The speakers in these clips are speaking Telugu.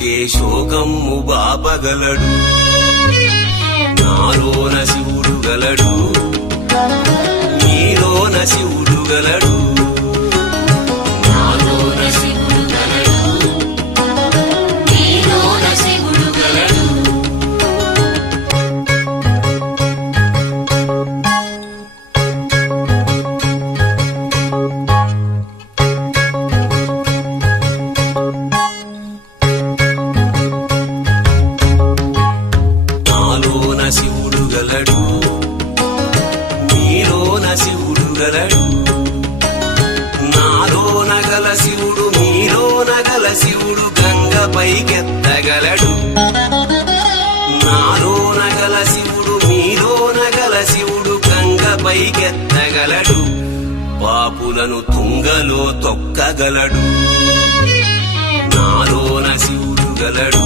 తలచితే శోకము బాపగలడు. నాలోన శివుడు గలడు, నీలోన శివుడు గలడు. నాలోన శివుడు గలడు, నీలోన శివుడు గలడు. నాలోన శివుడు గలడు, నీలోన శివుడు గలడు. నాలోన గల శివుడు నీలోన గల శివుడు గంగపైకెత్తగలడు. నాలోన గల శివుడు నీలోన గల శివుడు గంగపైకెత్తగలడు. పాపులను తుంగలో తొక్కగలడు. నాలోన శివుడు గలడు,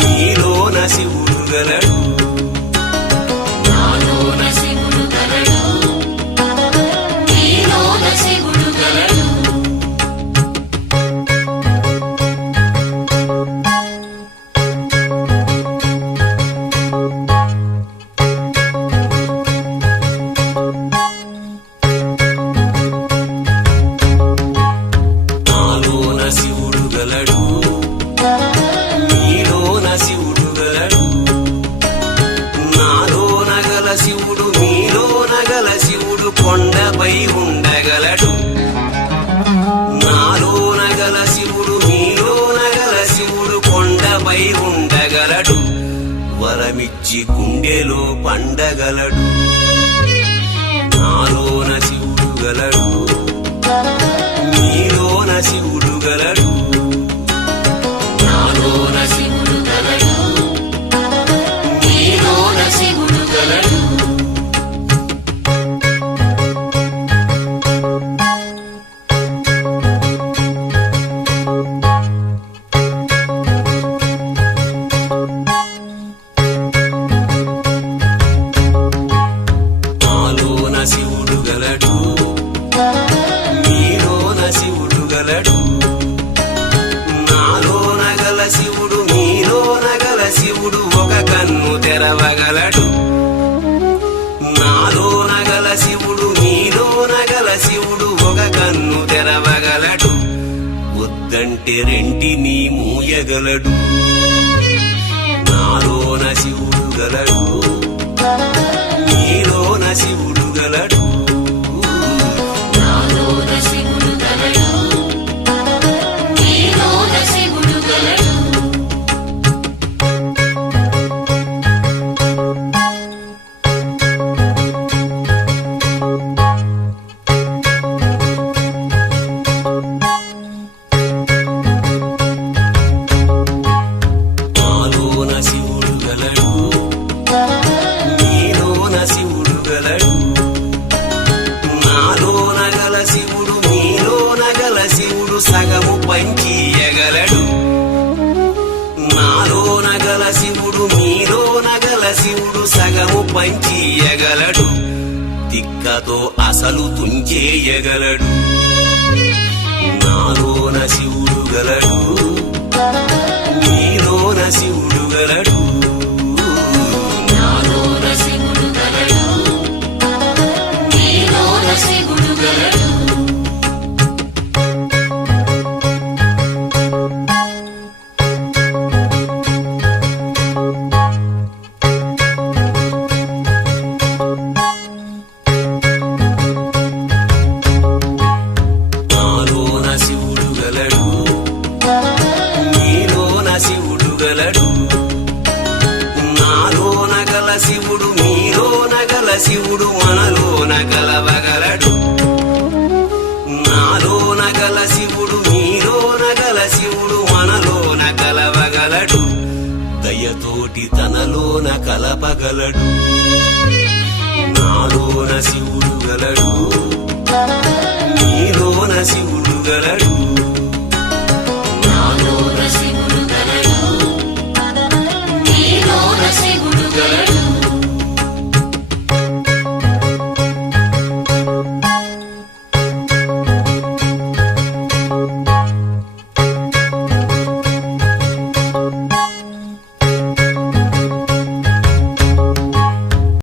నీలోన శివుడు గలడు. నాలోన శివుడు గలడు, నీలోన శివుడు గలడు. నాలోన శివుడు గలడు, నీలోన శివుడు గలడు. నాలోన గల శివుడు నీలోన గల శివుడు కొండపై ఉండగలడు. నాలోన గల శివుడు నీలోన గల శివుడు కొండపై ఉండగలడు. వరమిచ్చి గుండెలో పండగలడు. నాలోన శివుడు గలడు, నీలోన శివుడు గలడు. నాలోన శివుడు గలడు, నీలోన శివుడు గలడు. నాలోన శివుడు గలడు, నీలోన శివుడు గలడు. నాలోన గల శివుడు నీలోన గల శివుడు ఒక కన్ను తెరవగలడు. నాలోన గల శివుడు నీలోన గల శివుడు ఒక కన్ను తెరవగలడు. వద్దంటే రెంటిని మూయగలడు. నాలోన శివుడు గలడు, నీలోన శివుడు గలడు. నాలోన శివుడు గలడు, నీలోన శివుడు గలడు. నాలోన శివుడు గలడు, నీలోన శివుడు గలడు. నాలోన గల శివుడు నీలోన గల శివుడు సగము పంచియగలడు. నాలోన గల శివుడు నీలోన గల శివుడు సగము పంచియగలడు. తిక్కతో అసలు తుంచేయగలడు. నాలోన శివుడు గలడు, నీలోన శివుడు గలడు. నాలోన శివుడు గలడు, నీలోన శివుడు గలడు. నాలోన శివుడు గలడు, నీలోన శివుడు గలడు. నాలోన గల శివుడు నీలోన గల శివుడు మనలోన కలవగలడు. నాలోన గల శివుడు నీలోన గల శివుడు మనలోన కలవగలడు. దయతోటి తనలోన కలపగలడు. నాలోన శివుడు గలడు, నీలోన శివుడు గలడు.